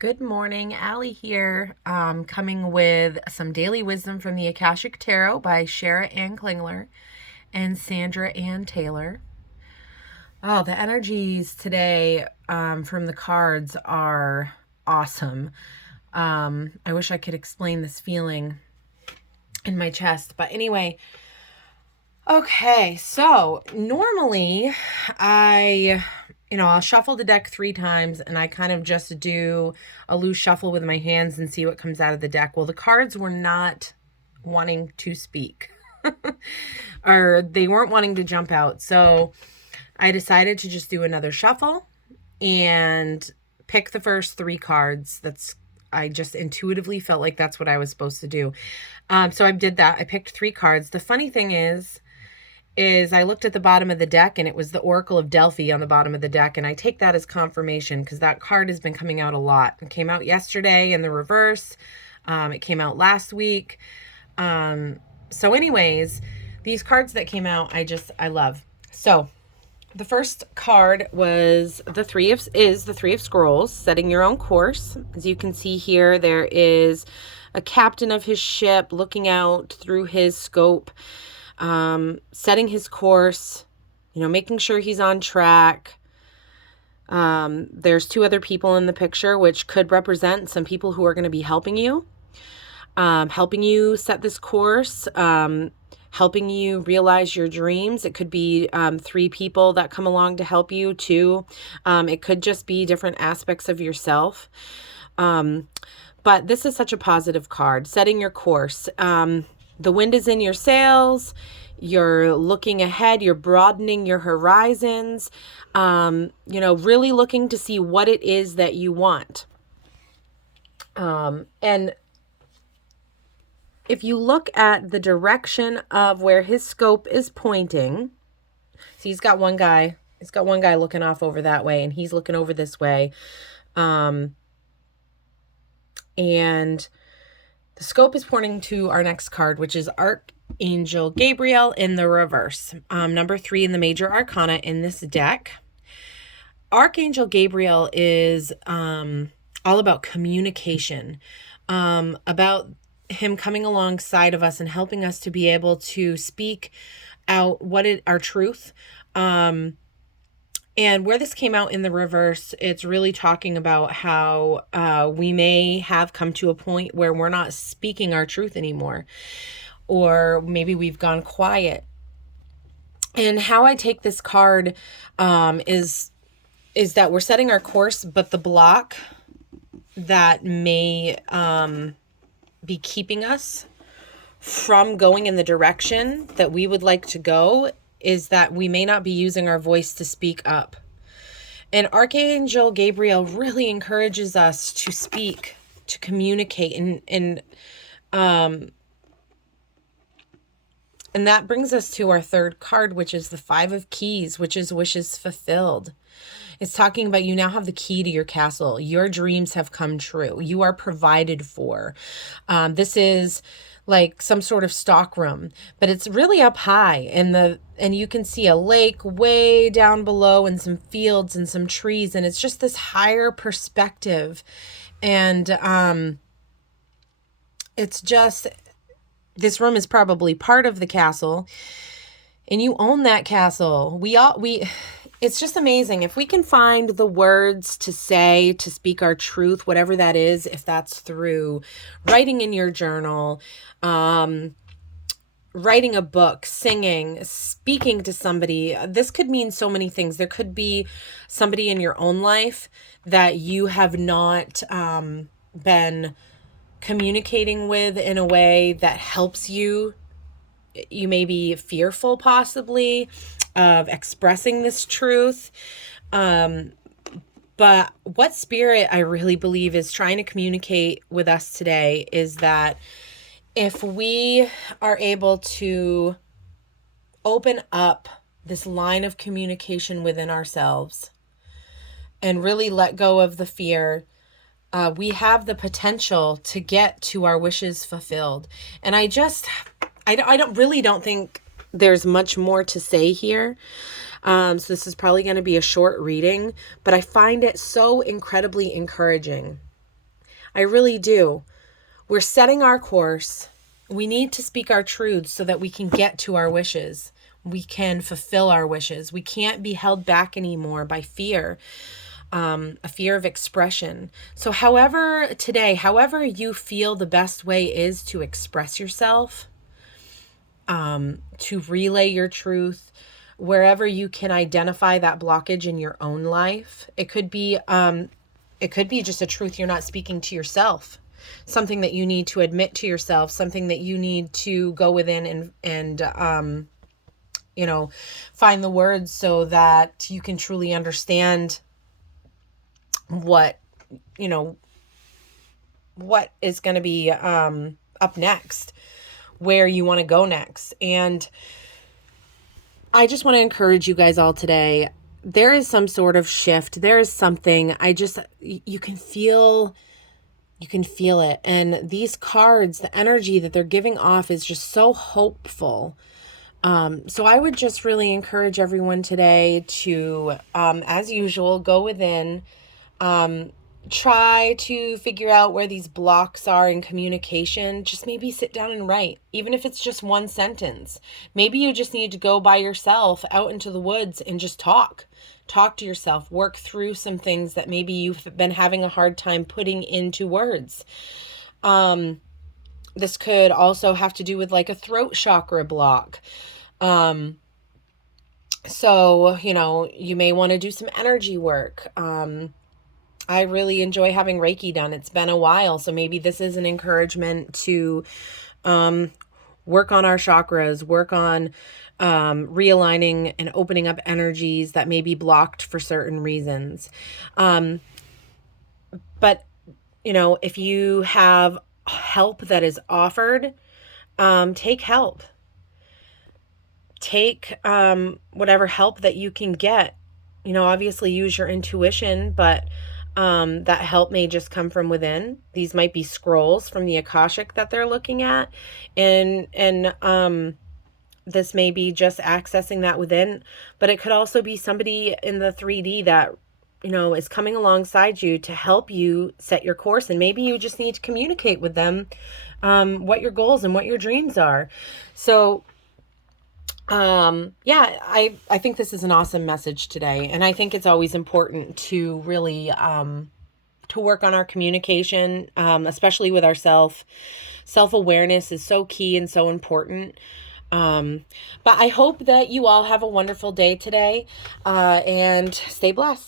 Good morning, Allie here, coming with some daily wisdom from the Akashic Tarot by Sharon and Klingler and Sandra and Taylor. Oh, the energies today from the cards are awesome. I wish I could explain this feeling in my chest, but anyway. Okay, so normally I'll shuffle the deck 3 times and I kind of just do a loose shuffle with my hands and see what comes out of the deck. Well, the cards were not wanting to speak or they weren't wanting to jump out. So I decided to just do another shuffle and pick the first 3 cards. I just intuitively felt like that's what I was supposed to do. So I did that. I picked 3 cards. The funny thing is I looked at the bottom of the deck and it was the Oracle of Delphi on the bottom of the deck. And I take that as confirmation because that card has been coming out a lot. It came out yesterday in the reverse. It came out last week. So anyways, these cards that came out, I love. So the first card was the Three of Scrolls, setting your own course. As you can see here, there is a captain of his ship looking out through his scope, setting his course, making sure he's on track. There's 2 other people in the picture, which could represent some people who are going to be helping you set this course, helping you realize your dreams. It could be 3 people that come along to help you too. It could just be different aspects of yourself. But this is such a positive card, setting your course. The wind is in your sails. You're looking ahead. You're broadening your horizons. Really looking to see what it is that you want. And if you look at the direction of where his scope is pointing, see, he's got one guy looking off over that way, and he's looking over this way. And the scope is pointing to our next card, which is Angel Gabriel in the reverse. Number 3 in the major arcana in this deck. Archangel Gabriel is all about communication, about him coming alongside of us and helping us to be able to speak out our truth. And where this came out in the reverse, it's really talking about how we may have come to a point where we're not speaking our truth anymore, or maybe we've gone quiet. And how I take this card is that we're setting our course, but the block that may be keeping us from going in the direction that we would like to go is that we may not be using our voice to speak up. And Archangel Gabriel really encourages us to speak, to communicate, and that brings us to our 3rd card, which is the 5 of Keys, which is wishes fulfilled. It's talking about you now have the key to your castle. Your dreams have come true. You are provided for. This is like some sort of stockroom, but it's really up high and you can see a lake way down below and some fields and some trees, and it's just this higher perspective. And it's just, this room is probably part of the castle and you own that castle. It's just amazing. If we can find the words to say, to speak our truth, whatever that is, if that's through writing in your journal, writing a book, singing, speaking to somebody, this could mean so many things. There could be somebody in your own life that you have not been communicating with in a way that helps you. You may be fearful possibly of expressing this truth. But what Spirit, I really believe, is trying to communicate with us today is that if we are able to open up this line of communication within ourselves and really let go of the fear, we have the potential to get to our wishes fulfilled. And I don't think there's much more to say here. So this is probably going to be a short reading, but I find it so incredibly encouraging. I really do. We're setting our course. We need to speak our truths so that we can get to our wishes. We can fulfill our wishes. We can't be held back anymore by fear, a fear of expression. So however you feel the best way is to express yourself, to relay your truth, wherever you can identify that blockage in your own life. It could be just a truth you're not speaking to yourself, something that you need to admit to yourself, something that you need to go within and find the words so that you can truly understand what is going to be up next, where you want to go next. And I just want to encourage you guys all today. There is some sort of shift. There is something. You can feel it. And these cards, the energy that they're giving off is just so hopeful. So I would just really encourage everyone today to, as usual, go within, try to figure out where these blocks are in communication. Just maybe sit down and write, even if it's just one sentence. Maybe you just need to go by yourself out into the woods and just talk to yourself, work through some things that maybe you've been having a hard time putting into words. This could also have to do with like a throat chakra block. So, you may want to do some energy work. I really enjoy having Reiki done. It's been a while, so maybe this is an encouragement to work on our chakras, work on realigning and opening up energies that may be blocked for certain reasons. But, if you have help that is offered, take help. Take whatever help that you can get. Obviously use your intuition, but that help may just come from within. These might be scrolls from the Akashic that they're looking at. And this may be just accessing that within, but it could also be somebody in the 3D that, is coming alongside you to help you set your course. And maybe you just need to communicate with them, what your goals and what your dreams are. So, I think this is an awesome message today. And I think it's always important to really, to work on our communication, especially with ourselves. Self-awareness is so key and so important. But I hope that you all have a wonderful day today, and stay blessed.